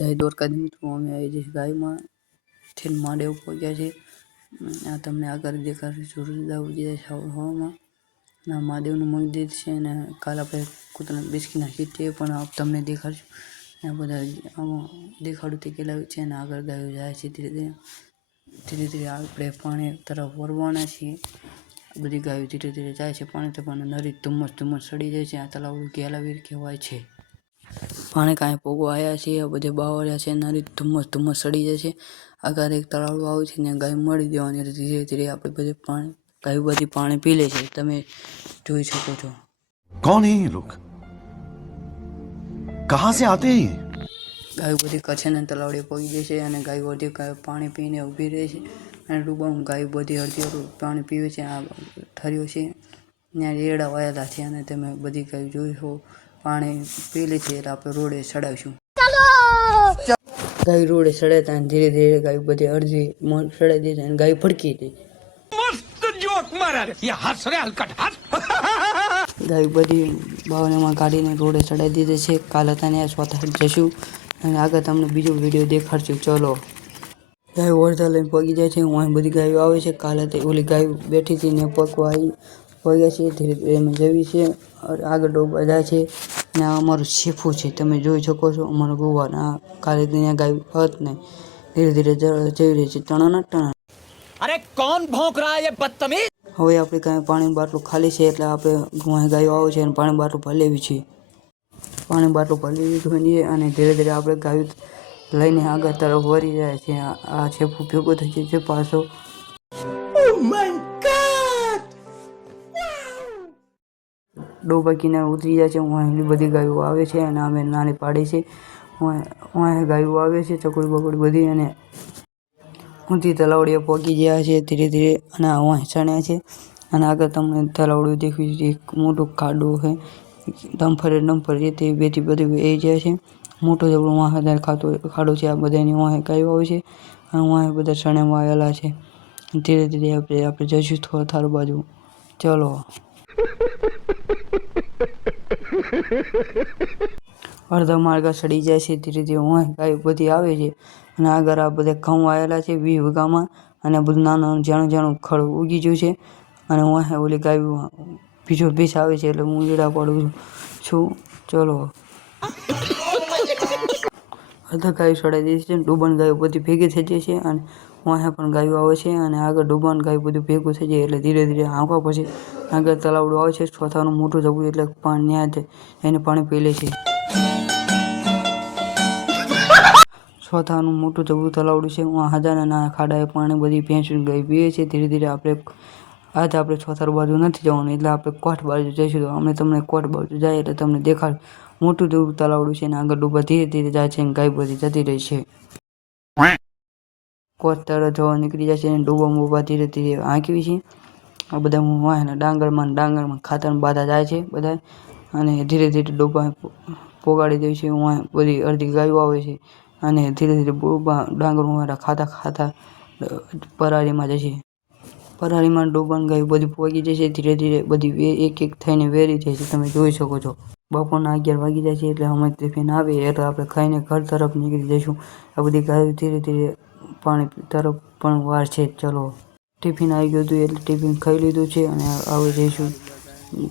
જય દ્વારકાધીશ મિત્રો, અમે આવી જઈશ ગાયમાં થઈને માંડે પહોંચ્યા છે। આ તમને આગળ દેખાશે સૂરજદા ઉગી જાય હવામાં। ના મહાદેવનું મંદિર છે અને કાલ આપણે કૂતરાના બિસ્કીટ નાખી છે પણ તમને દેખાડશું। આ બધા આમાં દેખાડું તે કેટલા છે અને આગળ ગાયો જાય છે ધીરે ધીરે આપણે પાણી તરફ વળવાના છીએ। બધી ગાયો ધીરે ધીરે જાય છે પાણી તો પણ નરી ધુમ્મસ સડી જાય છે। આ તલાવડું ગેલાવીર કહેવાય છે। પાણી કાંઈ પોગો આવ્યા છે બધે બાવળ્યા છે નરી ધુમ્મસ સડી જાય છે। આગળ એક તળાવડું આવે છે ને ગાય મળી દેવાની ધીરે ધીરે આપણે બધે પાણી ગાય બધી પાણી પી લે છે તમે જોઈ શકો છો। कौन है ये लोग कहां से आते हैं ગાય બધી કચ્છના તલાવડે પગી જાય છે અને ગાય બધી પાણી પીને ઊભી રહે છે અને ડૂબામાં ગાય બધી અડધી પાણી પીવે છે। આ ઠર્યો છે ત્યાં રેડા વાયેલા છે અને તમે બધી ગાય જોઈ પાણી પી લે છે એટલે આપણે રોડે ચડાવીશું। ગાય રોડે ચડાતા અને ધીરે ધીરે ગાય બધી અડધી ચડાવી દે અને ગાય ભડકી દે। ગાય બધી બાવળીમાં કાઢીને રોડે ચડાવી દીધી છે। કાલ હતા ને સ્વતઃ જશું અને આગળ તમને બીજો વિડીયો દેખાડશું। ચલો ગાય ઓરધા લઈને પગી જાય છે અહીં બધી ગાયો આવે છે। કાલે તે ઓલી ગાય બેઠી હતી ને પગવા પગ્યા છે ધીરે ધીરે એમ જવી છે આગળ ડોબા જાય છે ને આ અમારું શેફું છે તમે જોઈ શકો છો અમારું ભગવાન। આ કાલે ત્યાં ગાય હત નહીં ધીરે ધીરે જઈ રહી છે ટણા। अरे कौन भौंक रहा है ये बदतमीज। હવે આપણે કાંઈ પાણી બાટલું ખાલી છે એટલે આપણે ગાયો આવે છે અને પાણી બાટલું ભરી લેવી છે। પાણી બાટલું ભરી લીધું અને ધીરે ધીરે આપણે ગાયો લઈને આગળ તરફ વળી જાય છે। આ છેફું ભેગો થઈ જાય છે પાછો। ડોબા કિનારે ઉતરી જાય છે અહીં બધી ગાયો આવે છે અને અમે નાની પાડી છે અહીં ગાયો આવે છે ચકડી બકડી બધી અને ઊંધી તલાવડીએ પહોંચી ગયા છે ધીરે ધીરે અને અહીં ચણ્યા છે અને આગળ તમને તલાવડું દેખ્યું છે એક મોટું ખાડું છે ડમ્ફર રીતે બેથી બધું એ જાય છે મોટો જબડું વાહ ખાડો છે। આ બધાની વાહ ગાયો આવે છે અને વાહ બધા ચણેમાં આવેલા છે ધીરે ધીરે આપણે જઈશું થોડા થાર બાજુ। ચલો અડધા માર્ગા ચડી જાય છે ધીરે ધીરે વાહ ગાયો બધી આવે છે અને આગળ આ બધા ઘઉં આવેલા છે 20 વીઘામાં અને બધું નાનું જાણું ખડ ઉગી ગયું છે અને વાહ ઓલી ગાયો બીજો ભેંસ આવે છે એટલે હું ઈડા પડું છું। ચલો અડધા ગાયો ચડાવી દીધી છે ડૂબાણ ગાયો બધી ભેગી થઈ જાય છે અને વાહ પણ ગાયો આવે છે અને આગળ ડૂબાણ ગાયો બધું ભેગું થઈ જાય એટલે ધીરે ધીરે હાંકવા પછી આગળ તલાવડું આવે છે ચોથાનું મોટું જવું એટલે પાણી ન્યા એને પાણી પી લે છે। ચોથાનું મોટું જબરું તલાવડું છે હજારના નાના ખાડાએ પાણી બધી ભેંસું ગાય પીએ છે ધીરે ધીરે આપણે ચોથા બાજુ નથી જવાનું એટલે આપણે કોઠ બાજુ જઈશું। તો અમે તમને કોઠ બાજુ જાય એટલે તમને દેખાડ મોટું જબરું તલાવડું છે અને આગળ ડૂબા ધીરે ધીરે જાય છે અને ગાય બધી જતી રહી છે। કોઠ તરફ જવા નીકળી જાય છે અને ડૂબા ધીરે ધીરે હાંકવી છે। આ બધા વાહના ડાંગરમાં ખાતર બાધા જાય છે બધા અને ધીરે ધીરે ડૂબા પોગાડી દે છે। બધી અડધી ગાયો આવે છે અને ધીરે ધીરે ડાંગર ખાતા પરાળીમાં જશે। પરાળીમાં ડોબાન ગાયો બધી પોગી જશે ધીરે ધીરે બધી એક થઈને વેરી જાય છે તમે જોઈ શકો છો। બપોરના 11 વાગી જાય છે એટલે અમે ટિફિન આવે એટલે આપણે ખાઈને ઘર તરફ નીકળી જઈશું। આ બધી ગાયો ધીરે ધીરે પાણી તરફ પણ વાર છે। ચલો ટિફિન આવી ગયું હતું એટલે ટિફિન ખાઈ લીધું છે અને આવી જઈશું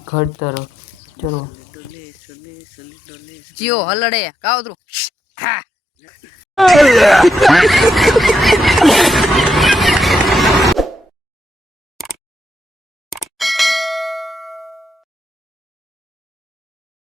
ઘર તરફ। ચલો જીઓ હલડે કાવતરું